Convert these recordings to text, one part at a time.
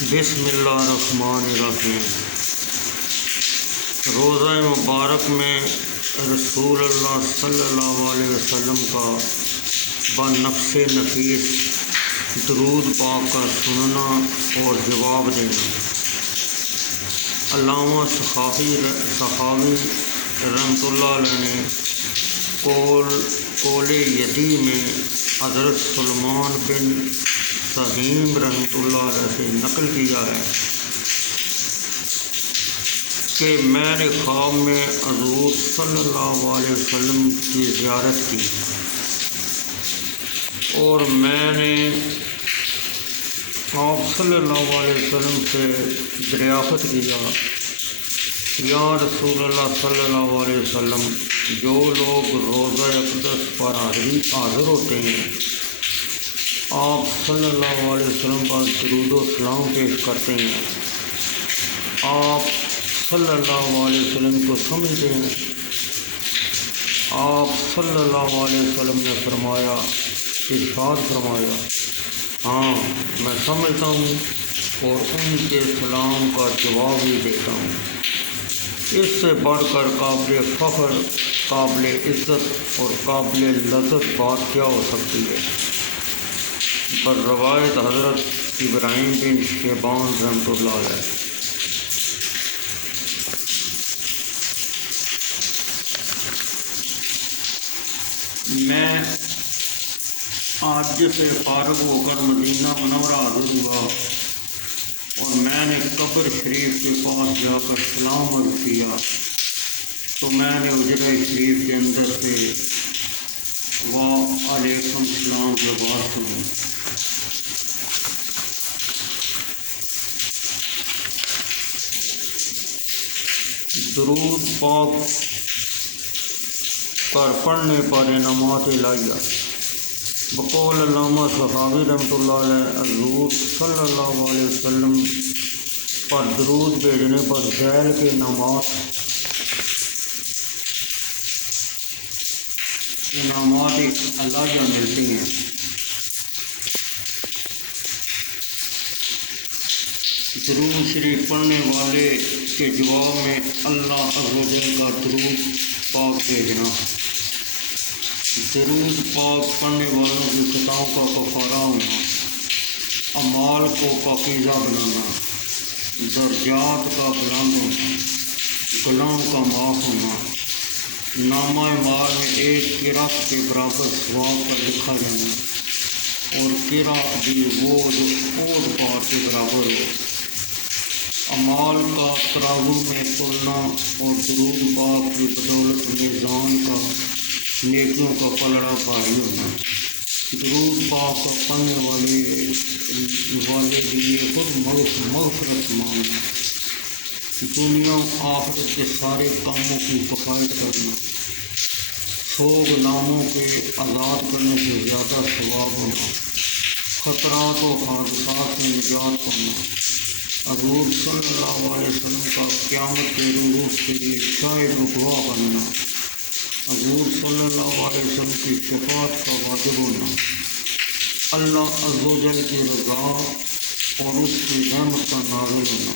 بسم اللہ الرحمن الرحیم۔ روزہ مبارک میں رسول اللہ صلی اللہ علیہ وسلم کا بنفس نفیس درود پاک کا سننا اور جواب دینا۔ علامہ سخاوی رحمۃ اللہ علیہ نے قول یدی میں حضرت سلمان بن سہیم رحمۃ اللہ علیہ سے نقل کیا ہے کہ میں نے خواب میں حضور صلی اللہ علیہ وسلم کی زیارت کی اور میں نے آپ صلی اللہ علیہ وسلم سے دریافت کیا، یا رسول اللہ صلی اللہ علیہ وسلم، جو لوگ روزہ اقدس پر حاضر ہوتے ہیں آپ صلی اللہ علیہ وسلم پر درود و سلام پیش کرتے ہیں، آپ صلی اللہ علیہ وسلم کو سمجھتے ہیں؟ آپ صلی اللہ علیہ وسلم نے فرمایا، ارشاد فرمایا، ہاں میں سمجھتا ہوں اور ان کے سلام کا جواب بھی دیتا ہوں۔ اس سے بڑھ کر قابل فخر، قابل عزت اور قابل لذت بات کیا ہو سکتی ہے؟ پر روایت حضرت ابراہیم بن شیبان رحمۃ اللہ علیہ۔ میں آج سے فارغ ہو کر مدینہ منورہ حاضر ہوا اور میں نے قبر شریف کے پاس جا کر سلام عرض کیا تو میں نے حجرہ شریف کے اندر سے وعلیکم السلام کی آواز سنی۔ درود پاک پر پڑھنے پر انعامات الہیہ۔ بقول علامہ سخاوی رحمۃ اللہ علیہ، حضور صلی اللہ علیہ وسلم پر درود بھیجنے پر ذیل کے انعامات الہیہ ملتی ہیں۔ درود شریف پڑھنے والے کے جواب میں اللہ عز و جل کا درود پاک بھیجنا، درود پاک پڑھنے والوں کی خطاؤں کا کفارہ ہونا، اعمال کو پاکیزہ بنانا، درجات کا بلند ہونا، گناہوں کا معاف ہونا، نامہ اعمال میں ایک قرات کے برابر ثواب کا لکھا جانا، اور قرات بھی وہ جو اوٹ پار کے برابر ہو، اعمال کا ترازو میں تلنا اور درود پاک کی بدولت میزان کا نیکیوں کا پلڑا بھاری ہونا۔ درود پاک کا پڑھنے والے لیے خود مغفرت مانگنا، دنیا آخرت کے سارے کاموں کی کفایت کرنا، 100 غلاموں کے آزاد کرنے سے زیادہ ثواب ہونا، خطرات و حادثات سے نجات پانا، حضور صلی اللہ علیہ وسلم کا قیامت کے روز کے لیے شاہد و گواہ بننا، حضور صلی اللہ علیہ وسلم کی شفاعت کا واجب ہونا، اللہ عز و جل کی رضا اور اس کی رحمت کا نازل ہونا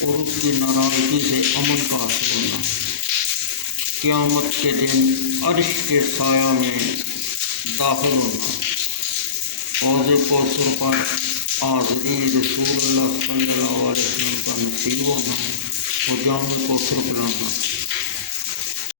اور اس کی ناراضگی سے امن کا حاصل ہونا، قیامت کے دن عرش کے سایہ میں داخل ہونا، حوض کوثر پر حاضرین رسول اللہ صلی اللہ علیہ وسلم کا نصیب ہونا اور جام کوثر پلانا۔